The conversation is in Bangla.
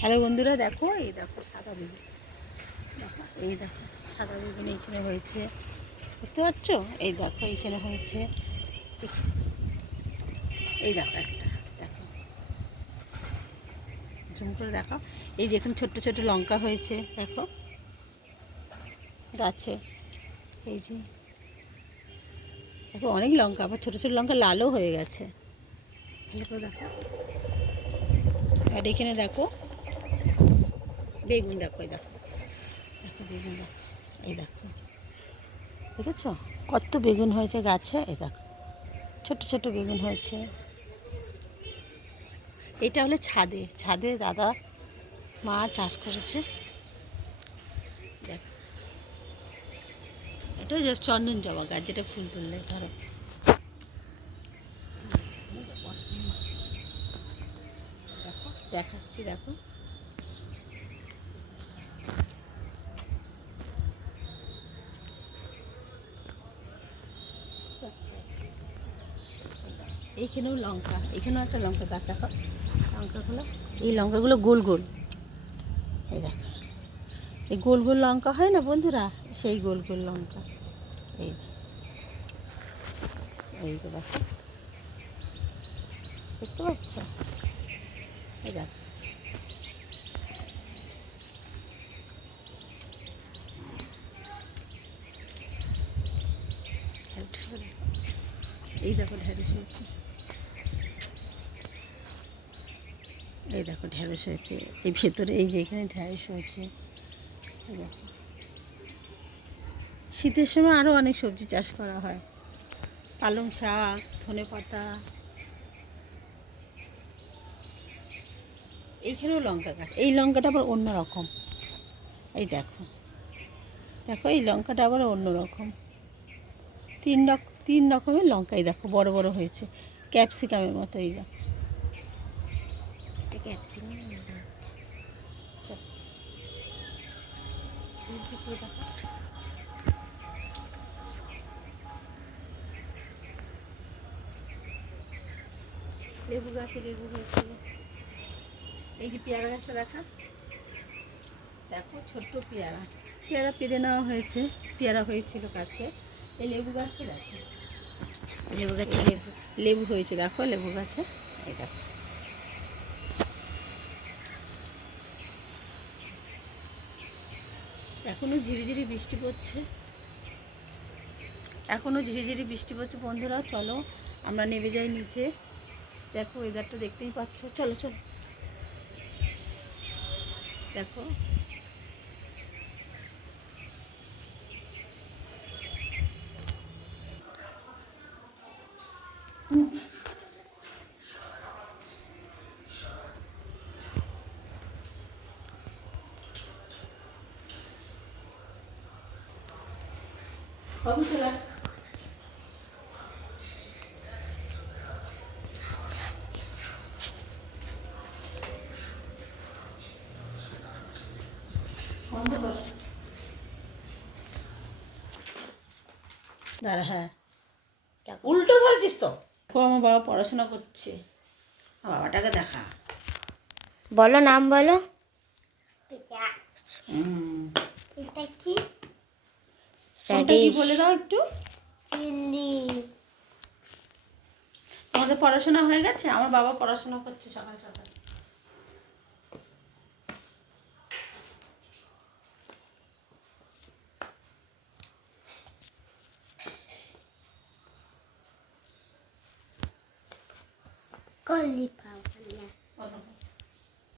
হ্যালো বন্ধুরা, দেখো এই দেখো সাদা বেগুন। দেখো এই দেখো সাদা বেগুন এইখানে হয়েছে, দেখতে পাচ্ছ? এই দেখো এইখানে হয়েছে, এই দেখো একটা, দেখো জুম করে দেখো। এই যে এখানে ছোট্ট ছোট লঙ্কা হয়েছে, দেখো গাছে। এই যে দেখো অনেক লঙ্কা, আবার ছোটো ছোটো লঙ্কা লালও হয়ে গেছে, ভালো করে দেখো। আর এখানে দেখো বেগুন, দেখো এই দেখো, দেখো বেগুন, দেখো এই দেখো, দেখেছ কত বেগুন হয়েছে গাছে? এই দেখো ছোট ছোট বেগুন হয়েছে। এটা হলো ছাদে, ছাদে দাদা মা চাষ করেছে। দেখ, এটা যে চন্দন জবা গাছ, যেটা ফুল তুললে ধরো। দেখো দেখাচ্ছি, দেখো এইখানেও লঙ্কা, এখানেও একটা লঙ্কা গাছ, দেখো লঙ্কাগুলো, এই লঙ্কাগুলো গোল গোল। এই দেখো এই গোল গোল লঙ্কা হয় না বন্ধুরা, সেই গোল গোল লঙ্কা। এই যে, এই যে দেখো, দেখতে পাচ্ছ? এই দেখো এই দেখো ঢেঁড়স হয়েছে, এই দেখো ঢেঁড়স হয়েছে এই ভেতরে, এই যে এখানে ঢেঁড়স হয়েছে। এই দেখো শীতের সময় আরও অনেক সবজি চাষ করা হয়, পালং শাক, ধনে পাতা। এইখানেও লঙ্কা গাছ, এই লঙ্কাটা আবার অন্য রকম। এই দেখো, দেখো এই লঙ্কাটা আবার অন্য রকম, তিন রকমের লঙ্কা। এই দেখো বড় বড় হয়েছে, ক্যাপসিকামের মতো। এই দেখো ক্যাপসিকাম, লেবু গাছে লেবু হয়েছে। এই যে পেয়ারা গাছটা দেখা, দেখো ছোট্ট পেয়ারা, পেয়ারা পেরে নেওয়া হয়েছে, পেয়ারা হয়েছিল গাছে। এই লেবু গাছটা দেখো, লেবু গাছে লেবু হয়েছে, দেখো লেবু গাছে। এই দেখো এখনও ঝিরিঝিরি বৃষ্টি পড়ছে, এখনও ঝিরিঝিরি বৃষ্টি পড়ছে। বন্ধুরা চলো আমরা নেমে যাই নিচে, দেখো ওয়েদারটা দেখতেই পাচ্ছ। চলো চলো দেখো, বাবু চলে আস। দাঁড়া, হ্যাঁ উল্টো ধরেছিস তো। দেখো আমার বাবা পড়াশোনা করছে, আমার বাবাটাকে দেখা। বলো নাম বলো। এটা কি বলে দাও একটু। চিলি। তোমাদের পড়াশোনা হয়ে গেছে? আমার বাবা পড়াশোনা করছে সকাল সকাল। কলি পাবো না।